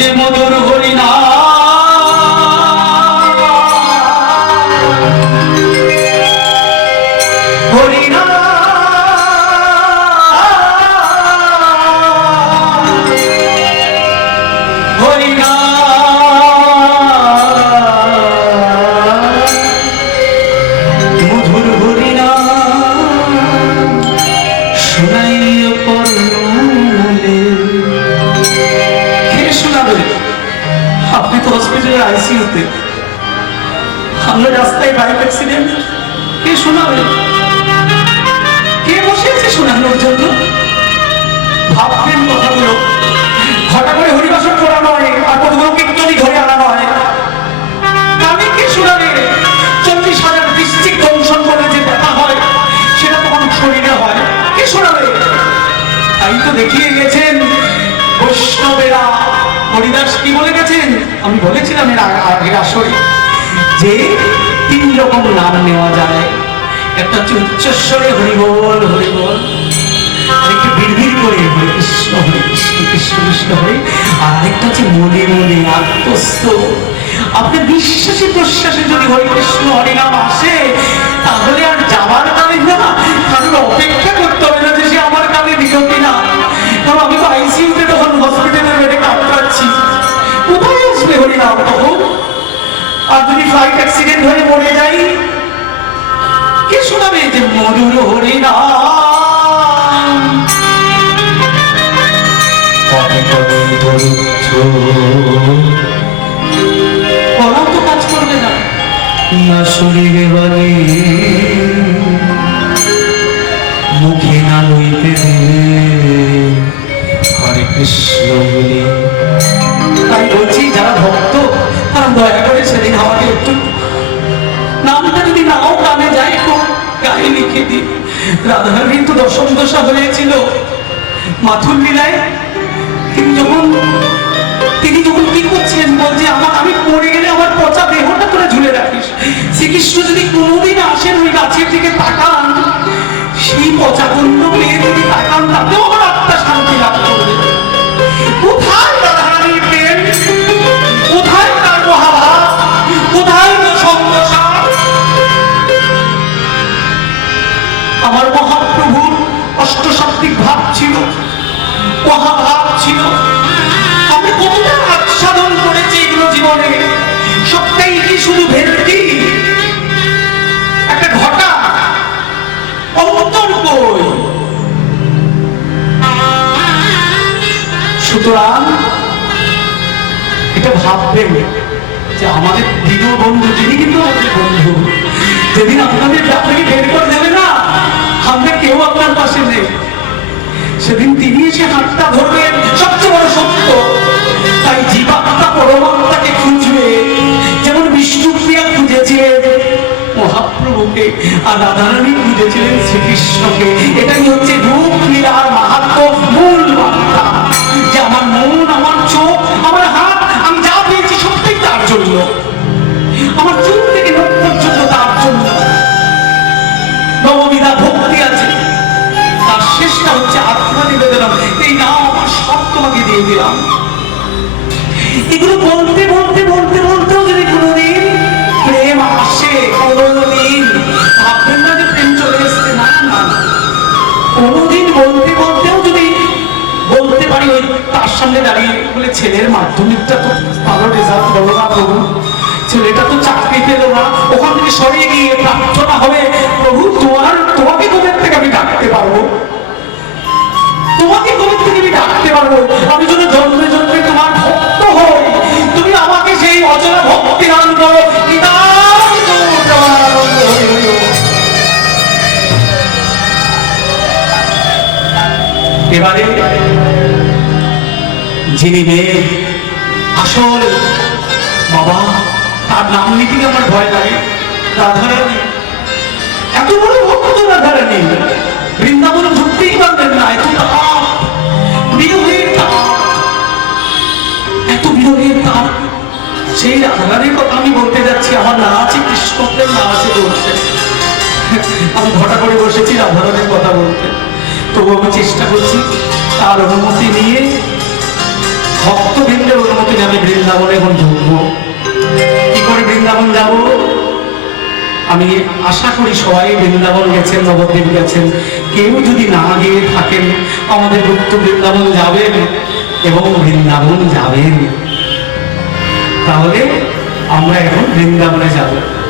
যে মধুর হরিনা হরিনা হরিনা মধুর হরিনা শোনাইয়া পড়লে কে শোনাবে? আপনি তো হসপিটালের আইসিইউতে, আমরা রাস্তায় বাইক অ্যাক্সিডেন্ট, কে শোনাবে? কে বসে আছে শোনানোর জন্য? ভাববেন কথাগুলো। ঘটা করে হরিবাসন করা নয়, আর কতগুলো কীর্তনী ধরে আনা নয়। আমি কে শোনাবে? 40,000 ডিস্ট্রিক্ট দংশন করে যে দেখা হয় সেটা তখন শরীরে হয়, কে শোনাবে? তাই তো দেখিয়ে গেছেন বৈষ্ণবেরা। হরিদাস কি বলে গেছেন? আমি বলেছিলাম এর আগের আসরে যে 3 রকম নাম নেওয়া যায়। একটা হচ্ছে উচ্চস্বরে হরিবল হরিবল, আরেকটা বিড়বিড় করে হরে কৃষ্ণ কৃষ্ণ কৃষ্ণ হরে, আর আরেকটা হচ্ছে মনে মনে আত্মস্থ। আপনার বিশ্বাসী প্রশ্বাসে যদি হরে কৃষ্ণ হরে নাম আসে তাহলে আর যাবার কালে না, কারণ অপেক্ষা করতে হবে না যে সে আমার কানে দিল কিনা। কারণ আমি তো আইসিইউতে তখন হসপিটালের বেডে কাটাচ্ছি, কোথায় আসবে হরি নাম তখন? আর যদি ফ্লাইট অ্যাক্সিডেন্ট হয়ে মরে যাই, কে শোনাবে যে মধুর হরি নাম? পড়াও তো কাজ করবে না, না শরীরে বাড়ি মুখে না লইতে দিলে হরে কৃষ্ণ বলে। তাই বলছি যারা ভক্ত তারা দয়া করে সেদিন আমাকে একটু নামটা যদি নাও কানে যায় একটু গায়ে লিখে দিন। রাধারানীর তো দশম দশা হয়েছিল মাথুর লীলায়। তিনি যখন কি করছিলেন বলছে, আমি পড়ে গেলে আমার পচা দেহটা করে ঝুলে রাখিস। শ্রীকৃষ্ণ যদি কোনোদিন আসেন ওই গাছের দিকে তাকান, সেই পচা কন্য মেয়ে যদি তাকান তাতেও আমার আত্মা শান্তি লাভ করবে। কোথায় রাধারানীর প্রেম? কোথায় তার মহাভাব? কোথায় দশা? আমার মহাপ্রভুর অষ্টসাত্ত্বিক ভাব ছিল, মহাভাব ছিল। আমি কতটা আচ্ছাদন করেছি এগুলো জীবনে, সবটাই কি শুধু ভেলকি, একটা ঘটা অন্তর কই? সুতরাং এটা ভাববেন যে আমাদের দীন বন্ধু, তিনি কিন্তু আমাদের বন্ধু। যেদিন আপনাকে বের করে দেবে না, আমরা কেউ আপনার পাশে নেই, সেদিন তিনি এসে হাতটা ধরবেন, সবচেয়ে বড় সত্য। তাই জীবাত্মা পরমাত্মাকে খুঁজবে, যেমন বিষ্ণুপ্রিয়া খুঁজেছিলেন মহাপ্রভুকে, আর রাধারানী খুঁজেছিলেন শ্রীকৃষ্ণকে। এটাই হচ্ছে রূপ লীলার মাহাত্ম্য, মূল বার্তা। যে আমার মন, আমার চোখ, আমার হাত, আমি যা পেয়েছি সবটাই তার জন্য, আমার চোখ থেকে নখ পর্যন্ত তার জন্য। নববিধা ভক্তি আছে, তার শেষটা হচ্ছে আত্মা নিবেদন। এই নাম আমার সব তোমাকে দিয়ে দিলাম। এগুলো বলতে বলতে বলতে বলতেও যদি কোনোদিন প্রেম আসে, কোনোদিন ভাববেন না যে প্রেম চলে এসছে, না না, কোনোদিন বলতে বলতেও যদি বলতে পারি, ওই তার সামনে দাঁড়িয়ে বলে, ছেলের মাধ্যমিকটা তো ভালো রেজাল্ট হলো না প্রভু, ছেলেটা তো চাকরি পেল না, ওখান থেকে সরিয়ে গিয়ে প্রার্থনা হবে, প্রভু তোমাকে কোথা থেকে আমি ডাকতে পারবো? তোমাকে কোথা থেকে আমি ডাকতে পারবো? আমি যদি জন্মে জন্মে তোমার ভক্ত হই, তুমি আমাকে সেই অচলা ভক্তি দান করো। এবারে যিনি মেয়ে আসল বাবা, তার নাম নিতে আমার ভয় লাগে। রাধারানী এত বড় ভক্ত, রাধারানী বৃন্দাবন ঢুকতেই পারবেন না, এত তাপ, বিরোধের তাপ, এত বিরোধের তাপ। সেই রাধারানীর কথা আমি বলতে যাচ্ছি, আমার না আছে কৃষ্ণপ্রেম, না আছে বলতে। আমি ঘটা করে বসেছি রাধারানীর কথা বলতে, তবু আমি চেষ্টা করছি তার অনুমতি নিয়ে, ভক্তবৃন্দের অনুমতি বৃন্দাবনে এখন ঢুকবো। কি করে বৃন্দাবন যাব? আমি আশা করি সবাই বৃন্দাবন গেছেন, নবদ্বীপ গেছেন। কেউ যদি না গিয়ে থাকেন, আমাদের গুপ্ত বৃন্দাবন যাবেন এবং বৃন্দাবন যাবেন। তাহলে আমরা এখন বৃন্দাবনে যাব।